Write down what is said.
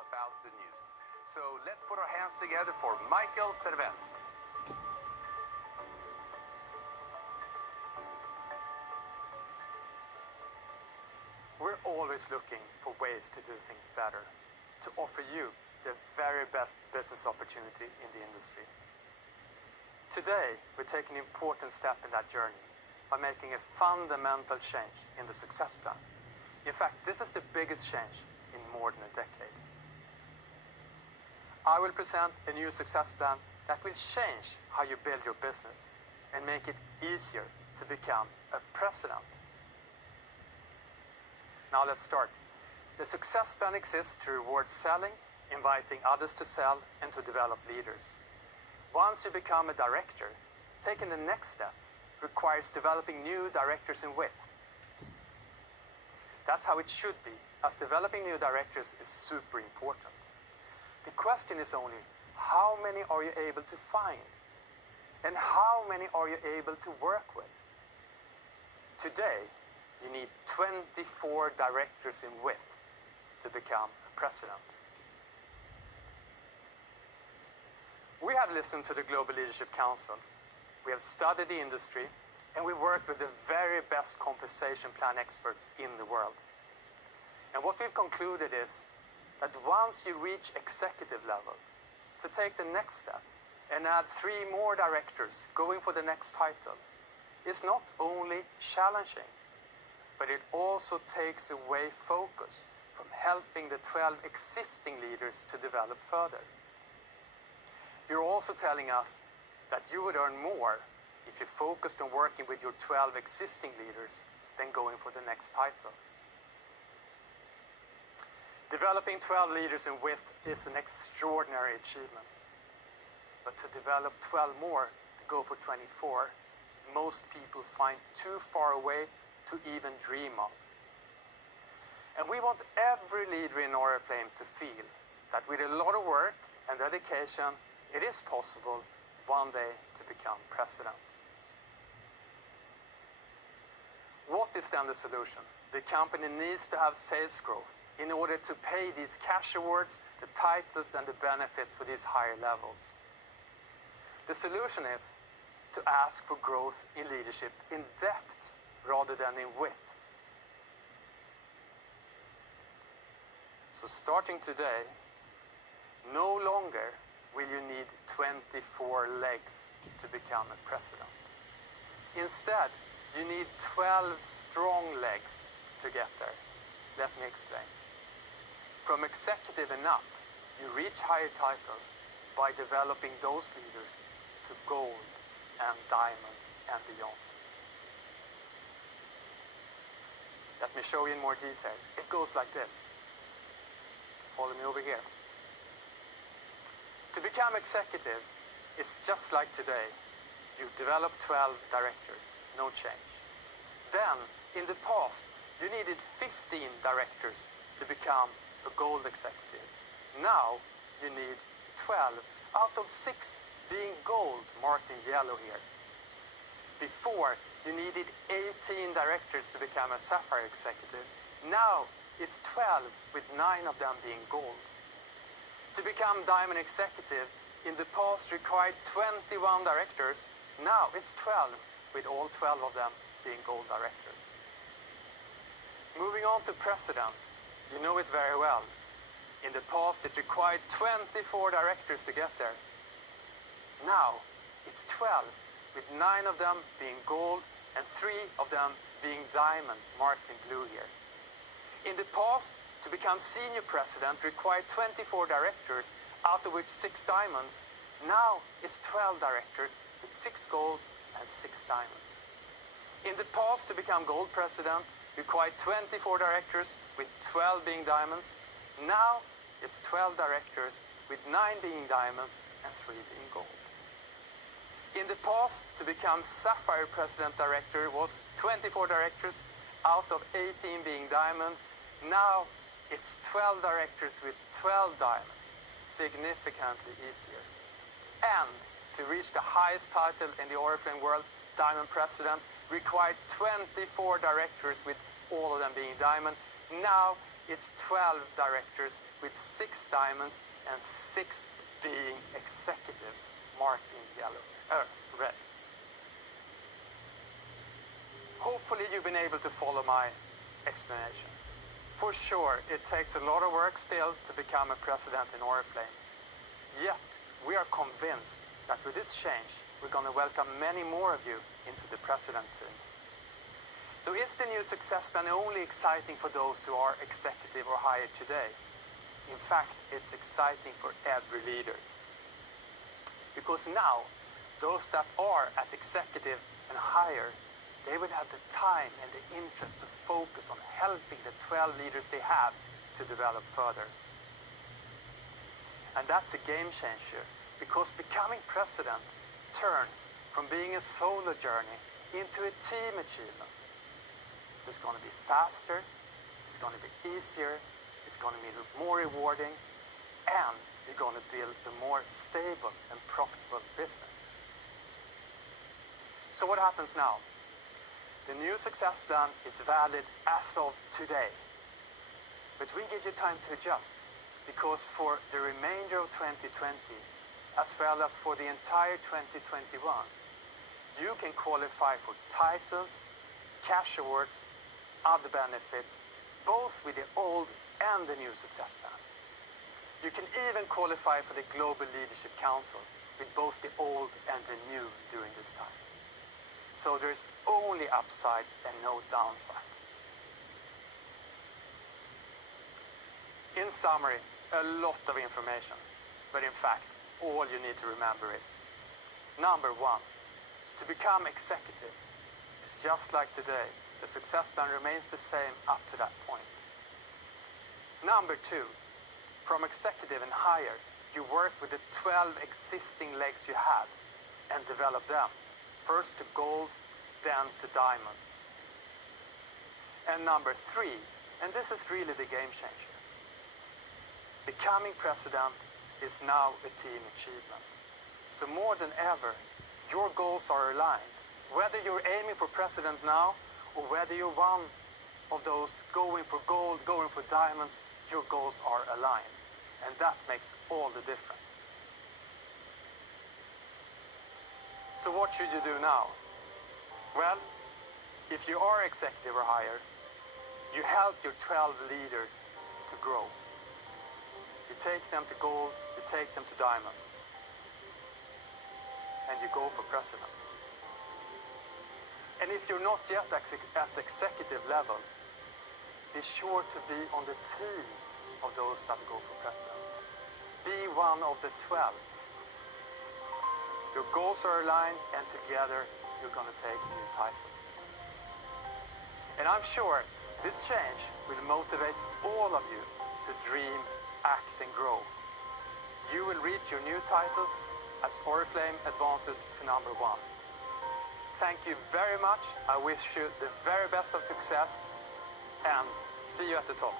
about the news. So let's put our hands together for Michael Servet. We're always looking for ways to do things better, to offer you the very best business opportunity in the industry. Today, we're taking an important step in that journey by making a fundamental change in the success plan. In fact, this is the biggest change in more than a decade. I will present a new success plan that will change how you build your business and make it easier to become a president. Now let's start. The success plan exists to reward selling, inviting others to sell, and to develop leaders. Once you become a director, taking the next step requires developing new directors in width. That's how it should be, as developing new directors is super important. The question is only, how many are you able to find? And how many are you able to work with? Today, you need 24 directors in width to become a president. We have listened to the Global Leadership Council. We have studied the industry, and we worked with the very best compensation plan experts in the world. And what we've concluded is that once you reach executive level, to take the next step and add 3 more directors going for the next title is not only challenging, but it also takes away focus from helping the 12 existing leaders to develop further. You're also telling us that you would earn more if you focused on working with your 12 existing leaders than going for the next title. Developing 12 leaders in width is an extraordinary achievement. But to develop 12 more to go for 24, most people find too far away to even dream of. And we want every leader in Oriflame to feel that with a lot of work and dedication, it is possible one day to become president. What is then the solution? The company needs to have sales growth in order to pay these cash awards, the titles and the benefits for these higher levels. The solution is to ask for growth in leadership in depth rather than in width. So starting today, no longer will you need 24 legs to become a president. Instead, you need 12 strong legs to get there. Let me explain. From executive and up, you reach higher titles by developing those leaders to gold and diamond and beyond. Let me show you in more detail. It goes like this. Follow me over here. To become executive is just like today. You develop 12 directors, no change. Then, in the past, you needed 15 directors to become a gold executive. Now, you need 12 out of 6 being gold, marked in yellow here. Before, you needed 18 directors to become a sapphire executive. Now, it's 12, with 9 of them being gold. To become diamond executive, in the past required 21 directors. Now it's 12, with all 12 of them being gold directors. Moving on to president, you know it very well. In the past, it required 24 directors to get there. Now it's 12, with 9 of them being gold and 3 of them being diamond, marked in blue here. In the past, to become senior president required 24 directors, out of which 6 diamonds. Now it's 12 directors with 6 golds and 6 diamonds. In the past, to become gold president required 24 directors with 12 being diamonds. Now it's 12 directors with 9 being diamonds and 3 being gold. In the past, to become sapphire president director was 24 directors, out of 18 being diamond. Now it's 12 directors with 12 diamonds, significantly easier. And to reach the highest title in the Oriflame world, Diamond President, required 24 directors with all of them being diamond. Now it's 12 directors with 6 diamonds and 6 being executives marked in red. Hopefully you've been able to follow my explanations. For sure, it takes a lot of work still to become a president in Oriflame. Yet, we are convinced that with this change, we're going to welcome many more of you into the president team. So is the new success plan only exciting for those who are executive or higher today? In fact, it's exciting for every leader. Because now, those that are at executive and higher, they will have the time and the interest to focus on helping the 12 leaders they have to develop further. And that's a game changer, because becoming president turns from being a solo journey into a team achievement. So it's going to be faster, it's going to be easier, it's going to be more rewarding, and you're going to build a more stable and profitable business. So what happens now? The new success plan is valid as of today. But we give you time to adjust, because for the remainder of 2020, as well as for the entire 2021, you can qualify for titles, cash awards, other benefits, both with the old and the new success plan. You can even qualify for the Global Leadership Council with both the old and the new during this time. So there's only upside and no downside. In summary, a lot of information, but in fact, all you need to remember is: number 1, to become executive, it's just like today. The success plan remains the same up to that point. Number 2, from executive and higher, you work with the 12 existing legs you have and develop them. First to gold, then to diamond. And number 3, and this is really the game changer, becoming president is now a team achievement. So more than ever, your goals are aligned. Whether you're aiming for president now, or whether you're one of those going for gold, going for diamonds, your goals are aligned. And that makes all the difference. So what should you do now? Well, if you are executive or higher, you help your 12 leaders to grow. You take them to gold, you take them to diamond, and you go for president. And if you're not yet at executive level, be sure to be on the team of those that go for president. Be one of the 12. Your goals are aligned, and together you're going to take new titles. And I'm sure this change will motivate all of you to dream, act and grow. You will reach your new titles as Oriflame advances to number 1. Thank you very much. I wish you the very best of success, and see you at the top.